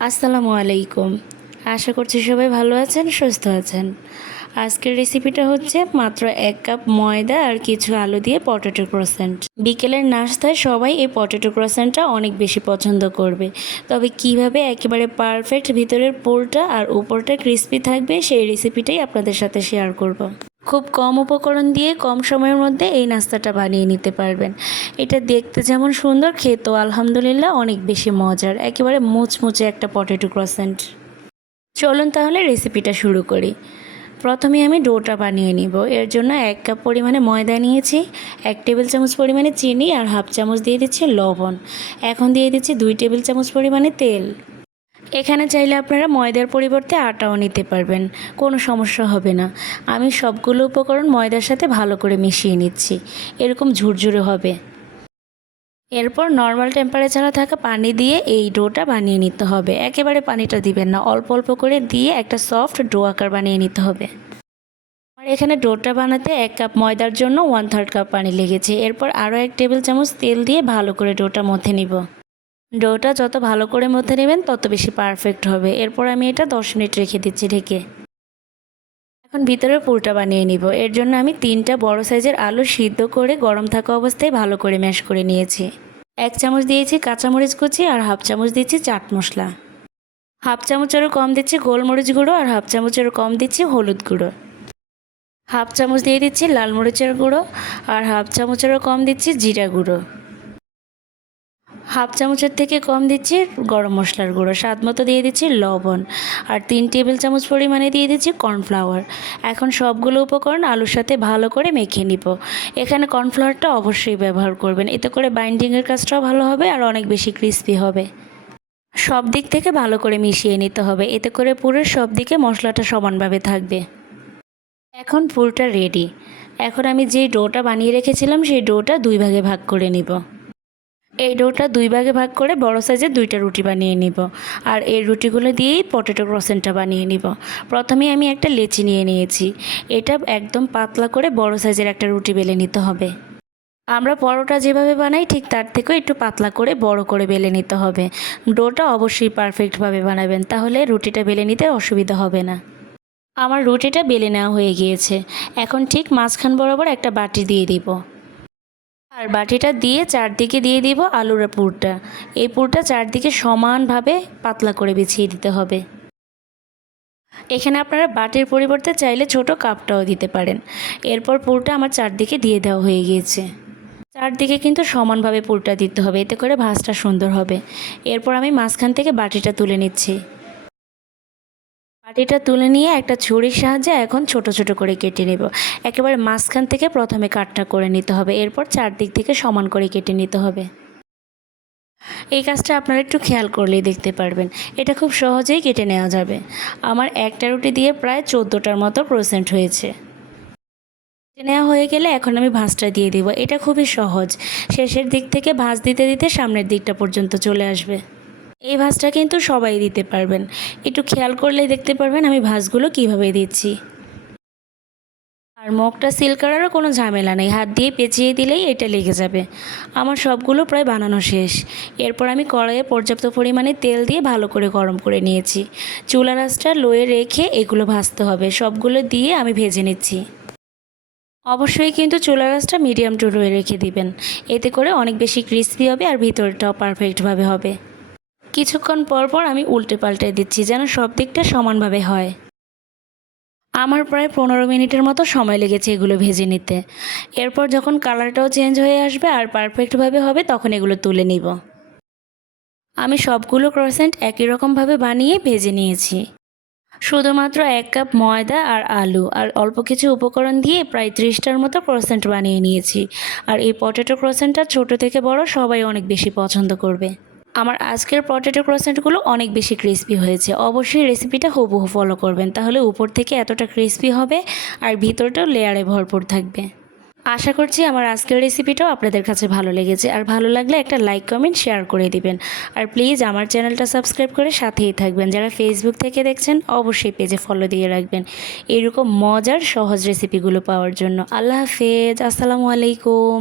আসসালামু আলাইকুম। আশা করছি সবাই ভালো আছেন, সুস্থ আছেন। আজকের রেসিপিটা হচ্ছে মাত্র 1 কাপ ময়দা আর কিছু আলু দিয়ে পটেটো ক্রোসেন্ট। বিকেলের নাস্তায় সবাই এই পটেটো ক্রোসেন্টটা অনেক বেশি পছন্দ করবে। তবে কিভাবে একেবারে পারফেক্ট ভিতরের পুরটা আর উপরটা ক্রিস্পি থাকবে সেই রেসিপিটাই আপনাদের সাথে শেয়ার করব। খুব কম উপকরণ দিয়ে কম সময়ের মধ্যে এই নাস্তাটা বানিয়ে নিতে পারবেন। এটা দেখতে যেমন সুন্দর, খেতেও আলহামদুলিল্লাহ অনেক বেশি মজার, একেবারে মুচমুচে একটা পটেটো ক্রোসেন্ট। চলুন তাহলে রেসিপিটা শুরু করি। প্রথমে আমি ডোটা বানিয়ে নিব। এর জন্য 1 কাপ পরিমাণে ময়দা নিয়েছি, 1 টেবিল চামচ পরিমাণে চিনি আর হাফ চামচ দিয়ে দিচ্ছি লবণ। এখন দিয়ে দিচ্ছি 2 টেবিল চামচ পরিমাণে তেল। এখানে চাইলে আপনারা ময়দার পরিবর্তে আটাও নিতে পারবেন, কোনো সমস্যা হবে না। আমি সবগুলো উপকরণ ময়দার সাথে ভালো করে মিশিয়ে নিচ্ছি, এরকম ঝুরঝুরে হবে। এরপর নর্মাল টেম্পারেচারে থাকা পানি দিয়ে এই ডোটা বানিয়ে নিতে হবে। একেবারে পানিটা দিবেন না, অল্প অল্প করে দিয়ে একটা সফট ডো আকার বানিয়ে নিতে হবে। আমার এখানে ডোটা বানাতে 1 কাপ ময়দার জন্য 1/3 কাপ পানি লেগেছে। এরপর আরও 1 টেবিল চামচ তেল দিয়ে ভালো করে ডোটা মথে নিব। ডোটা যত ভালো করে মথে নেবেন তত বেশি পারফেক্ট হবে। এরপর আমি এটা 10 মিনিট রেখে দিচ্ছি ঢেকে। এখন ভিতরের পুরটা বানিয়ে নিব। এর জন্য আমি 3টা বড় সাইজের আলু সিদ্ধ করে গরম থাকা অবস্থায় ভালো করে ম্যাশ করে নিয়েছি। 1 চামচ দিয়েছি কাঁচামরিচ কুচি আর হাফ চামচ দিচ্ছি চাট মশলা। হাফ চামচেরও কম দিচ্ছি গোলমরিচ গুঁড়ো আর হাফ চামচেরও কম দিচ্ছি হলুদ গুঁড়ো। হাফ চামচ দিয়ে দিচ্ছি লাল মরিচের গুঁড়ো আর হাফ চামচেরও কম দিচ্ছি জিরা গুঁড়ো। হাফ চামচের থেকে কম দিচ্ছি গরম মশলার গুঁড়ো। স্বাদ মতো দিয়ে দিচ্ছি লবণ আর 3 টেবিল চামচ পরিমাণে দিয়ে দিচ্ছি কর্নফ্লাওয়ার। এখন সবগুলো উপকরণ আলুর সাথে ভালো করে মেখে নিব। এখানে কর্নফ্লাওয়ারটা অবশ্যই ব্যবহার করবেন, এতে করে বাইন্ডিংয়ের কাজটাও ভালো হবে আর অনেক বেশি ক্রিস্পি হবে। সব দিক থেকে ভালো করে মিশিয়ে নিতে হবে, এতে করে পুরো সব দিকে মশলাটা সমানভাবে থাকবে। এখন পুরটা রেডি। এখন আমি যে ডোটা বানিয়ে রেখেছিলাম সেই ডোটা 2 ভাগে ভাগ করে নিব। এই ডোটা 2 ভাগে ভাগ করে বড় সাইজের 2টা রুটি বানিয়ে নিব। আর এই রুটিগুলো দিয়েই পটেটো ক্রোসেন্টটা বানিয়ে নিব। প্রথমে আমি একটা লেচি নিয়ে নিয়েছি। এটা একদম পাতলা করে বড় সাইজের একটা রুটি বেলে নিতে হবে। আমরা পরোটা যেভাবে বানাই ঠিক তার থেকেও একটু পাতলা করে বড় করে বেলে নিতে হবে। ডোটা অবশ্যই পারফেক্টভাবে বানাবেন, তাহলে রুটিটা বেলে নিতে অসুবিধা হবে না। আমার রুটিটা বেলে নেওয়া হয়ে গিয়েছে। এখন ঠিক মাঝখান বরাবর একটা বাটি দিয়ে দিব। আর বাটিটা দিয়ে চারদিকে দিয়ে দিব আলুর পুরটা। এই পুরটা চারদিকে সমানভাবে পাতলা করে বিছিয়ে দিতে হবে। এখানে আপনারা বাটির পরিবর্তে চাইলে ছোট কাপটাও দিতে পারেন। এরপর পুরটা আমার চারদিকে দিয়ে দেওয়া হয়ে গিয়েছে। চারদিকে কিন্তু সমানভাবে পুরটা দিতে হবে, এতে করে ভাঁজটা সুন্দর হবে। এরপর আমি মাঝখান থেকে বাটিটা তুলে নিচ্ছি। বাটিটা তুলে নিয়ে একটা ছুরির সাহায্যে এখন ছোট ছোট করে কেটে নেব। একেবারে মাঝখান থেকে প্রথমে কাটটা করে নিতে হবে, এরপর চারদিক থেকে সমান করে কেটে নিতে হবে। এই কাজটা আপনারা একটু খেয়াল করলেই দেখতে পারবেন, এটা খুব সহজেই কেটে নেওয়া যাবে। আমার একটা রুটি দিয়ে প্রায় 14টার মতো ক্রোসেন্ট হয়েছে। কেটে নেওয়া হয়ে গেলে এখন আমি ভাঁজটা দিয়ে দিব। এটা খুবই সহজ, শেষের দিক থেকে ভাঁজ দিতে দিতে সামনের দিকটা পর্যন্ত চলে আসবে। এই ভাঁজটা কিন্তু সবাই দিতে পারবেন, একটু খেয়াল করলেই দেখতে পারবেন আমি ভাঁজগুলো কিভাবে দিচ্ছি। আর মুখটা সিল করারও কোনো ঝামেলা নেই, হাত দিয়ে পেঁচিয়ে দিলেই এটা লেগে যাবে। আমার সবগুলো প্রায় বানানো শেষ। এরপর আমি কড়াইয়ে পর্যাপ্ত পরিমাণে তেল দিয়ে ভালো করে গরম করে নিয়েছি। চুলার আঁচটা লোয়ে রেখে এগুলো ভাজতে হবে। সবগুলো দিয়ে আমি ভেজে নিচ্ছি। অবশ্যই কিন্তু চুলার আঁচটা মিডিয়াম টু লোয়ে রেখে দিবেন, এতে করে অনেক বেশি ক্রিস্পি হবে আর ভিতরটাও পারফেক্টভাবে হবে। কিছুক্ষণ পর পর আমি উল্টে পাল্টে দিচ্ছি যেন সব দিকটা সমানভাবে হয়। আমার প্রায় 15 মিনিটের মতো সময় লেগেছে এগুলো ভেজে নিতে। এরপর যখন কালারটাও চেঞ্জ হয়ে আসবে আর পারফেক্টভাবে হবে তখন এগুলো তুলে নিব। আমি সবগুলো ক্রোসেন্ট একই রকমভাবে বানিয়ে ভেজে নিয়েছি। শুধুমাত্র 1 কাপ ময়দা আর আলু আর অল্প কিছু উপকরণ দিয়ে প্রায় 30টার মতো ক্রোসেন্ট বানিয়ে নিয়েছি। আর এই পটেটো ক্রোসেন্টটা ছোট থেকে বড় সবাই অনেক বেশি পছন্দ করবে। আমার আজকের পটেটো ক্রোসেন্টগুলো অনেক বেশি ক্রিস্পি হয়েছে। অবশ্যই রেসিপিটা হুবহু ফলো করবেন, তাহলে উপর থেকে এতটা ক্রিস্পি হবে আর ভিতরটাও লেয়ারে ভরপুর থাকবে। আশা করছি আমার আজকের রেসিপিটাও আপনাদের কাছে ভালো লেগেছে। আর ভালো লাগলে একটা লাইক কমেন্ট শেয়ার করে দিবেন। আর প্লিজ আমার চ্যানেলটা সাবস্ক্রাইব করে সাথেই থাকবেন। যারা ফেসবুক থেকে দেখছেন অবশ্যই পেজে ফলো দিয়ে রাখবেন এরকম মজার সহজ রেসিপিগুলো পাওয়ার জন্য। আল্লাহ হাফেজ, আসসালামু আলাইকুম।